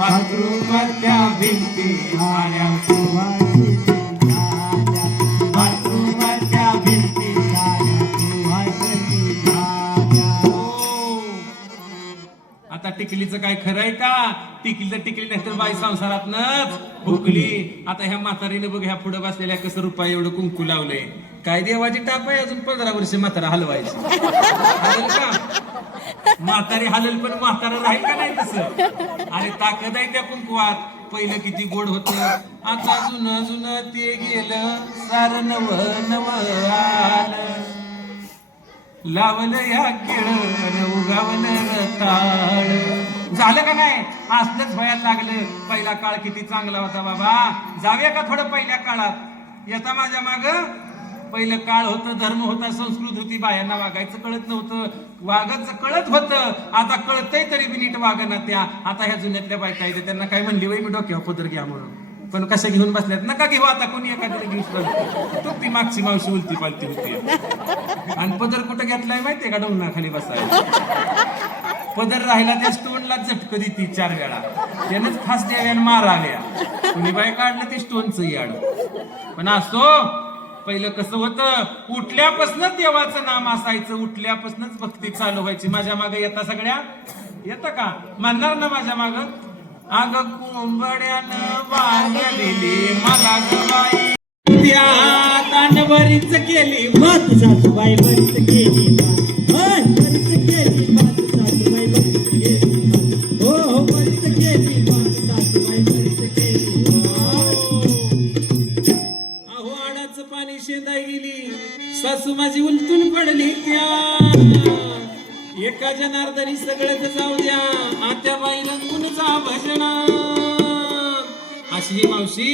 बाथरूमच्या भिंती झाल्या भिंती आता टिकलीचं काय खरं आहे का? टिकली तर टिकली नाही तर बाई संसारातनच भुकली आता ह्या म्हातारीने बघ ह्या पुढे बसलेल्या कसं रुपये एवढं कुंकू लावलंय. काय देवाची टाप आहे? अजून पंधरा वर्ष म्हातारा हलवायची. म्हातारी हलल पण म्हातारा राहील का नाही तसं? अरे ताकद आहे त्या कुंकवात पहिलं किती गोड होत. आता जुनं जुनं ते गेलं. सार नव नव लावलं या केळ उगावलं रताळ. झालं का नाही? असलंच व्हायला लागलं. पहिला काळ किती चांगला होता बाबा. जाऊया का थोडं पहिल्या काळात? येता माझ्या माग? पहिलं काळ होतं धर्म होता संस्कृत होती बायांना वागायचं कळत नव्हतं. वागायचं कळत होतं आता कळतंय तरी बी नीट वागना त्या. आता ह्या जुन्यातल्या बायका आहेत त्यांना काय म्हणली वय मी डोक्यावर पदर घ्या म्हणून. पण कशा घेऊन बसल्यात? नका घेऊ आता कोणी एखाद्याला घेऊ तू ती मागची मावशी उलती पालती होती. आणि पदर कुठं घेतलाय माहितीये का? डोंगणाखाली बसायला. पदर राहिला त्या स्टोनला झटक देती चार वेळा. त्यानंच फास द्याव्या मार आल्या कुणी बाय काढलं ते स्टोनचं याड. पण असो पहिलं कसं होतं उठल्यापासूनच देवाचं नाम असायचं उठल्यापासूनच भक्ती चालू व्हायची. माझ्या मागे येता सगळ्या? येतं का? म्हणणार ना माझ्या माग? अग कुंबड्यानं बांधलेली मला गवाई. त्या दांडवरीच केली मग तुझा बरीच केली. एका जनार्दनी सगळं जाऊ द्या. आत्याबाई भजना. अशी मावशी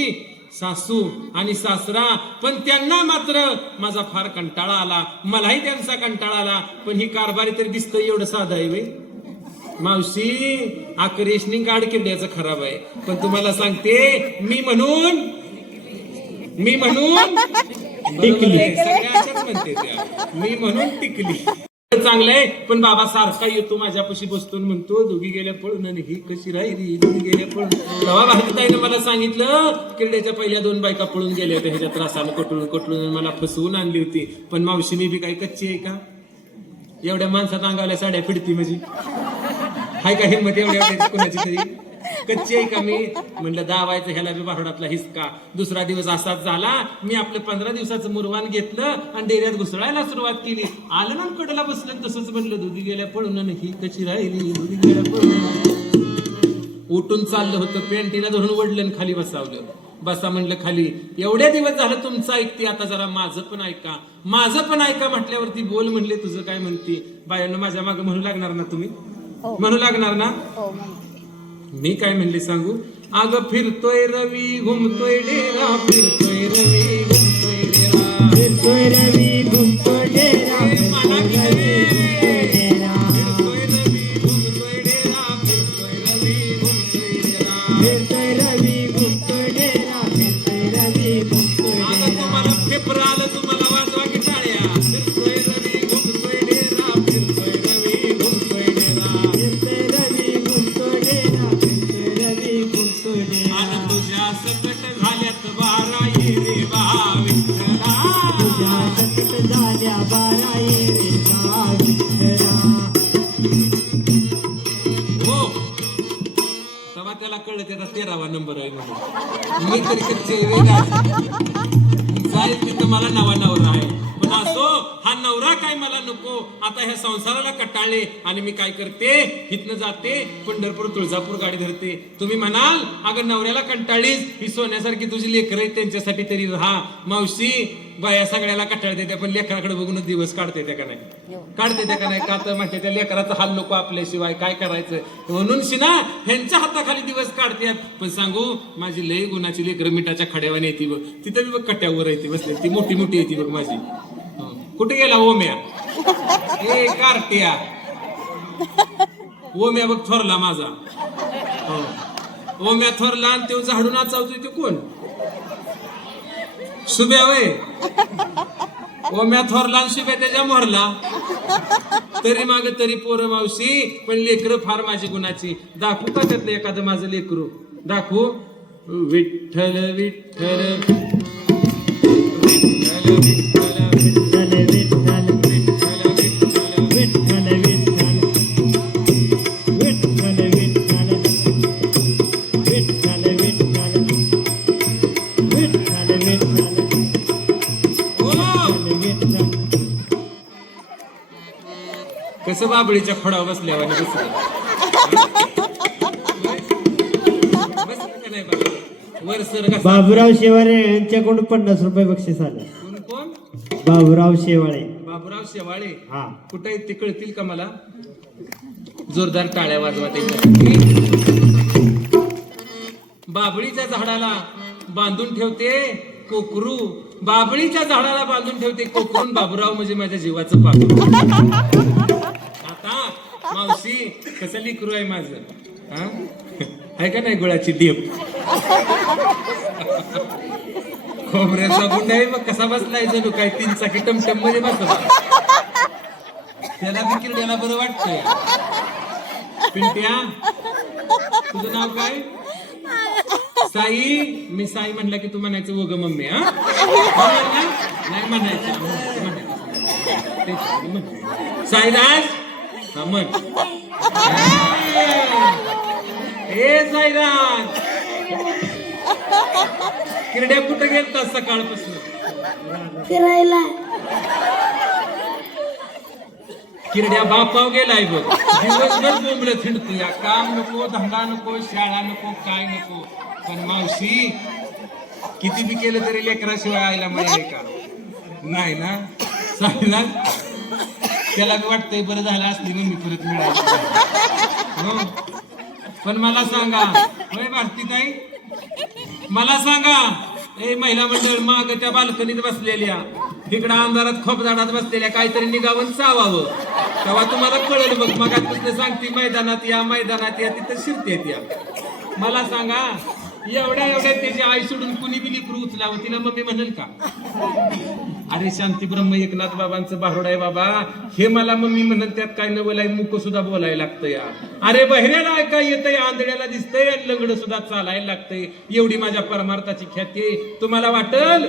सासू आणि सासरा पण त्यांना मात्र माझा फार कंटाळा आला. मलाही त्यांचा कंटाळा आला. पण ही कारभारी तरी दिसतं एवढं साधं आहे बाई. मावशी आकरेशनी गाड किल्ल्याचं खराब आहे. पण तुम्हाला सांगते मी म्हणून मी म्हणून टिकली. सगळ्या म्हणते त्या. मी म्हणून टिकली. चांगलंय पण बाबा सारखा येतो माझ्यापाशी बसतो म्हणतो दोघी गेल्या पळून आणि ही कशी राहिली? दोघी गेल्या पळून. तेव्हा भारतीताईनं मला सांगितलं किरड्याच्या पहिल्या दोन बायका पळून गेल्या होत्या ह्याच्या त्रासानं कटळून कटळून मला फसवून आणली होती. पण मावशी मी बी काही कच्ची आहे का? एवढ्या माणसात अंगावल्या साड्या फिरती माझी हाय का हिंमत एवढ्या कुणाची तरी? कच्ची आहे का मी? म्हणलं दावायचं ह्याला बी बारोडातला हिसका. दुसरा दिवस असाच झाला मी आपलं पंधरा दिवसाचं मुरवान घेतलं आणि डेऱ्यात घुसळायला सुरुवात केली. आलं ना कडला बसलं तसंच म्हणलं दुधी गेल्या पळून ही कशी राहिली? दुधी गेल्या पळून. उठून चाललं होतं पेंटीला धरून वडलं आणि खाली बसावलं. बसा म्हणलं खाली एवढ्या दिवस झालं तुमचं ऐकते आता जरा माझं पण ऐका. माझं पण ऐका म्हटल्यावरती बोल म्हणले तुझं काय म्हणते? बायानं माझ्या मागे म्हणू लागणार ना तुम्ही? म्हणू लागणार ना? मी काय म्हणले सांगू? आग फिरतोय रवी घुमतोय डेरा फिरतोय रवी घुमतोय डेरा. फिरतोय रवी म्हणून मी तरी ह्या संसाराला कटाळले आणि मी काय करते? इथनं जाते पंढरपूर तुळजापूर गाडी धरते. तुम्ही म्हणाल अगं नवऱ्याला कंटाळीस ही सोन्यासारखी तुझी लेकर आहेत त्यांच्यासाठी तरी राहा. मावशी बाया सगळ्याला कंटाळते त्या पण लेकराकडे बघूनच दिवस काढते त्या का नाही? काढते त्या का नाही? का तर म्हणते त्या लेकराचा हाल नको आपल्याशिवाय. काय करायचं? म्हणून शिना ह्यांच्या हाताखाली दिवस काढतात पण सांगू माझी लई गुणाची लेकर मिठाच्या खड्यावाने येते बघ. तिथं बी बघ कट्यावर येते बसले ती मोठी मोठी येते बघ माझी. हं. कुठे गेला ओम्या? ए कार्टिया ओम्या बघ थोरला माझा. हो. ओम्या थोरला आणि तो झाडून नाचावतोय ते कोण? शुभ्या वय. ओम्या थोरला आणि शुभ्या त्याच्या मोरला तरी माग तरी पोरं मावशी पण लेकरं फार माझी गुणाची. दाखवू का त्यातलं एखादं माझं लेकरू? दाखवू? विठ्ठल. विठ्ठल विठ्ठल विठ्ठल. बाबळीच्या खोडावर बसल्यावर? वर सर कसा? बाबूराव शेवाळे यांच्याकडून पन्नास रुपये बक्षीस आलं. कोण कोण? बाबूराव शेवाळे. बाबूराव शेवाळे? हा. कुठे आहेत ते कळतील का मला? जोरदार टाळ्या वाजवा त्यांच्यासाठी. बाबळीच्या झाडाला बांधून ठेवते कोकरू. बाबळीच्या झाडाला बांधून ठेवते कोकरून बाबूराव म्हणजे माझ्या जीवाचं पाप. आता मावशी कसं लिकरू आहे माझं? हा? आहे का नाही गुळाची डीप खोबऱ्याचा गुंड आहे मग कसा बसलाय जणू? काय तीन चाकी टमटममध्ये बसला? त्याला देखील त्याला बरं वाटतंय. पिंट्या तुझं नाव काय? साई? मी साई म्हणलं की तू म्हणायचं वग मम्मी हा? नाही म्हणायचं. म्हणायचं. साईराज हा साईराज. किरड्या कुठं गेलता सकाळपासून? फिरायला. किरड्या बापाव गेलाय बघ. दिवसभर बोंबलं थिंडतो या काम नको धंदा नको शाळा नको काय नको. पण मावशी किती बी केलं तरी लेकराशिवाय आईला मिळेल का? नाही ना? चालेल त्याला मी वाटतंय बरं झालं असते मग मी परत मिळाली हो. पण मला सांगा होय भारती ताई? मला सांगा ए महिला मंडळ माग त्या बाल्कनीत बसलेल्या तिकडं अंधारात खोपदाडात बसलेल्या काहीतरी निघावून चावावं. तेव्हा तुम्हाला कळेल बघ मग सांगते मैदानात या मैदानात या तिथं शिरतेत या. मला सांगा एवढ्या एवढ्या त्याची आई सोडून कुणी बी लिकरू उचलावं? तिला मम्मी म्हणेल का? अरे शांती ब्रह्म एकनाथ बाबांचं बारोड आहे बाबा. हे मला मम्मी म्हणत त्यात काय नवलाय मुक सुद्धा बोलायला लागतं या अरे बहिऱ्याला काय येतंय आंधळ्याला दिसतंय आणि लंगड सुद्धा चालायला लागतंय. एवढी माझ्या परमार्थाची ख्याती. तुम्हाला वाटल?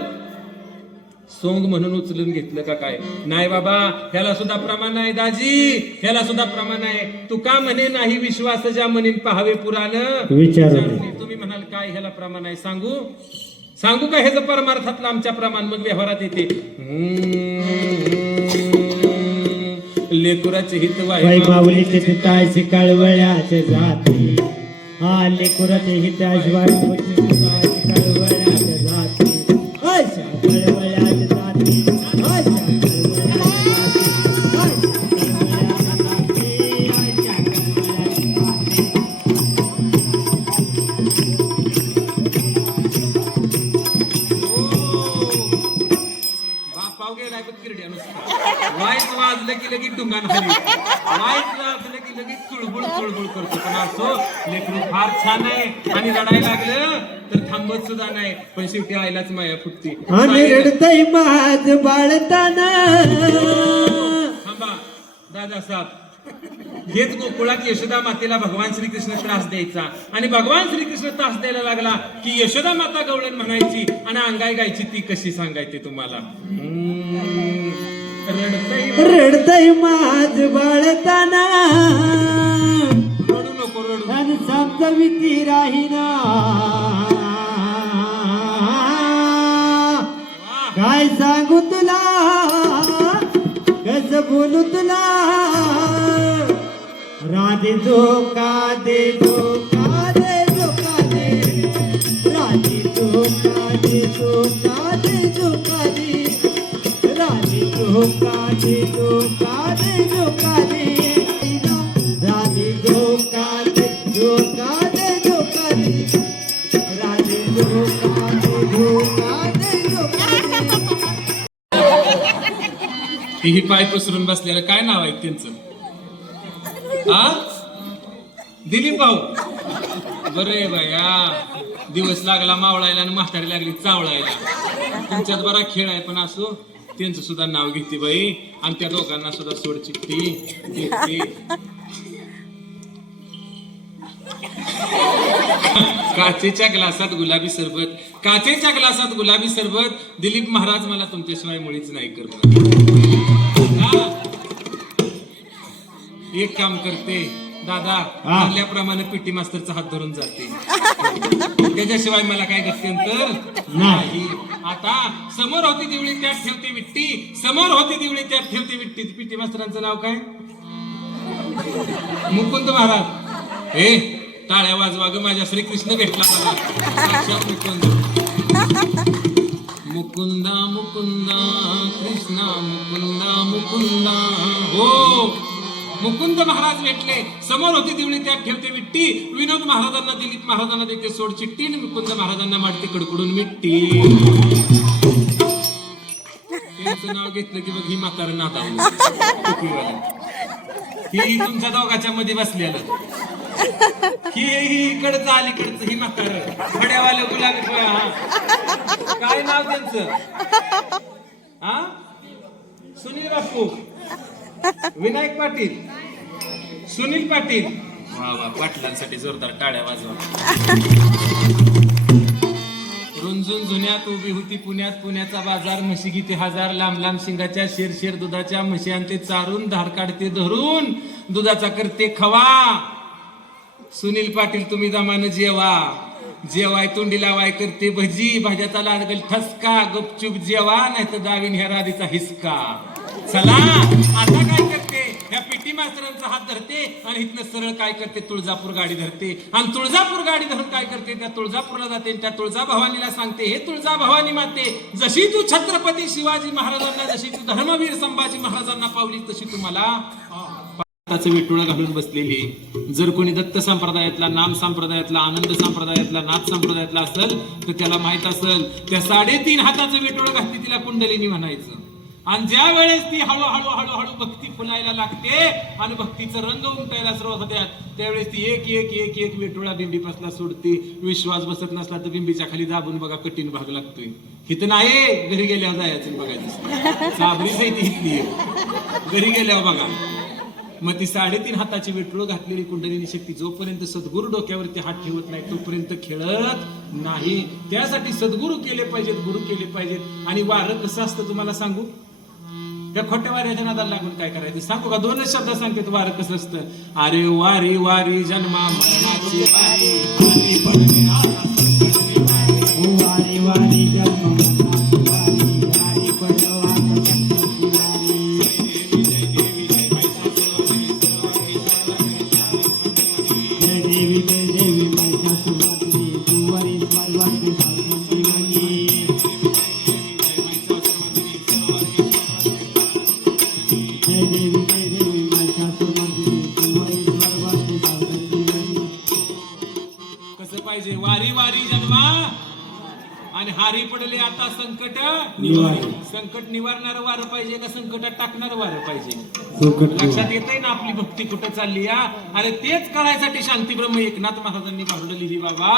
सोंग म्हणून उचलून घेतलं का काय? नाही बाबा ह्याला सुद्धा प्रमाण आहे दाजी. ह्याला सुद्धा प्रमाण आहे. तू का म्हणे नाही विश्वास ज्या म्हणेन पहावे पुराण. तुम्ही म्हणाल काय ह्याला प्रमाण आहे? सांगू? सांगू का ह्याचं परमार्थातलं आमच्या प्रमाण? मग व्यवहारात येते. लेकुराचे हित बाई वाहे माऊली ते पिताळशी कळवळ्याचे जाती. हा लेकुराचे हिताशिवाय पिताळशी फार छान आहे आणि रडायला लागलं तर थांबत सुद्धा नाही. पण शेवटी आईलाच माया फुटते. आणि रडतय माझ बाळताना. थांबा दादा साहेब. हेच गोकुळात यशोदा मातेला भगवान श्रीकृष्ण त्रास द्यायचा. आणि भगवान श्रीकृष्ण त्रास द्यायला लागला की यशोदा माता गवळण म्हणायची आणि अंगाई गायची ती कशी सांगायची तुम्हाला? रडतंय रडतय माझ बाळताना. आणि समजा राहीना. काय सांगू तुला? कस बोलू तुला? राधे धोका दे धोका दे धोका दे. राधे धोका दे धोका दे धोका दे. राधे धोका दे धोका दे धोका दे ही पाय पसरून बसलेलं काय नाव आहे त्यांचं? आ दिलीप भाऊ? बरे बाया दिवस लागला मावळायला आणि म्हातारी लागली चावळायला. तुमच्यात बरा खेळ आहे पण असो. त्यांचं सुद्धा नाव घेते बाई. आणि त्या दोघांना सुद्धा सोड चिठ्ठी. काचेच्या ग्लासात गुलाबी सरबत. काचेच्या ग्लासात गुलाबी सरबत. दिलीप महाराज मला तुमच्याशिवाय मुळीच नाही करणार. एक काम करते. दादा. म्हणल्याप्रमाणे पीटी मास्तरचा हात धरून जाते. त्याच्याशिवाय मला काय गत्यंतर नाही. आता समोर होती दिवळी त्यात ठेवते विट्टी. समोर होती दिवळी त्यात ठेवते विट्टी. पीटी मास्तरांचं नाव काय? मुकुंद महाराज. हे टाळ्या वाजवा ग माझ्या श्रीकृष्ण भेटला मला. मुकुंद. मुकुंदा मुकुंदा कृष्णा मुकुंदा मुकुंदा. हो. मुकुंद महाराज भेटले. समोर होती दिवळी त्यात ठेवते विट्टी विनोद महाराजांना दिलीप महाराजांना देते सोड चिट्टी आणि मुकुंद महाराजांना मारते कडकडून मिट्टी. त्यांचं नाव घेतलं की मग ही म्हातार नाता ही तुमच्या दोघाच्या मध्ये बसलेलं. ही ही इकडचं अलीकडचं ही म्हातार. खड्यावाले गुलाबी हा. काय नाव त्यांचं? हा? सुनील बापू. विनायक पाटील. सुनील पाटील. वा वा पाटलांसाठी जोरदार टाळ्या वाजवा. रुंजून जुन्यात उभी होती पुण्यात. पुण्याचा बाजार म्हशी किती हजार. लांब लांब शिंगाच्या शेर शेर दुधाच्या. म्हशी चारून धार काढते धरून. दुधाचा करते खवा. सुनील पाटील तुम्ही दमानं जेवा. जेवाय तोंडी लावाय करते भजी. भाज्याचा लागल ठसका. गपचूप जेवा. नाही तर दावीन ह्या राधीचा हिसका. चला आता काय करते? या पीटी मास्तरांचा हात धरते आणि इथनं सरळ काय करते? तुळजापूर गाडी धरते. आणि तुळजापूर गाडी धरून काय करते? त्या तुळजापूरला जाते त्या तुळजा भवानीला सांगते हे तुळजा भवानी माते जशी तू छत्रपती शिवाजी महाराजांना जशी तू धर्मवीर संभाजी महाराजांना पावली तशी तुम्हाला हाताचं विटुळा घालून बसलेली जर कोणी दत्त संप्रदायातला नाम संप्रदायातला आनंद संप्रदायातला नाथ संप्रदायातला असेल तर त्याला माहीत असेल त्या साडेतीन हाताचं विटुळं घातली तिला कुंडलीनी म्हणायचं. आणि ज्या वेळेस ती हळूहळू हळूहळू भक्ती फुलायला लागते आणि भक्तीचं रंग उमटायला सुरुवात होत्या त्यावेळेस ती एक एक एक एक वेटोळा बिंबीपासला सोडते. विश्वास बसत नसला तर बिंबीच्या खाली दाबून बघा कठीण भाग लागतोय. हिथं नाही घरी गेल्यावर जायचं बघायचं साबरीच आहे ती हिथली घरी गेल्यावर बघा. मग ती साडेतीन हाताची वेटुळ घातलेली कुंडलिनी शक्ती. जोपर्यंत सद्गुरू डोक्यावरती हात ठेवत नाही तोपर्यंत खेळत नाही. त्यासाठी सद्गुरू केले पाहिजेत गुरु केले पाहिजेत. आणि वारं कसं असतं तुम्हाला सांगू? त्या खोट्या वाऱ्याच्या नादाला लागून काय करायचं? सांगू का? दोनच शब्द सांगते वारं कसं असतं? अरे वारी वारी जन्मा मरणाची वारी. हारी पडले आता संकट निवारी. संकट निवारणार वारं पाहिजे का संकटात टाकणार वारं पाहिजे? लक्षात येतंय ना आपली भक्ती कुठं चालली या अरे तेच करायसाठी शांती ब्रह्म एकनाथ महाराजांनी भारुड लिहिली बाबा.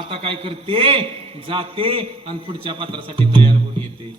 आता काय करते? जाते आणि पुढच्या पात्रासाठी तयार होऊन येते.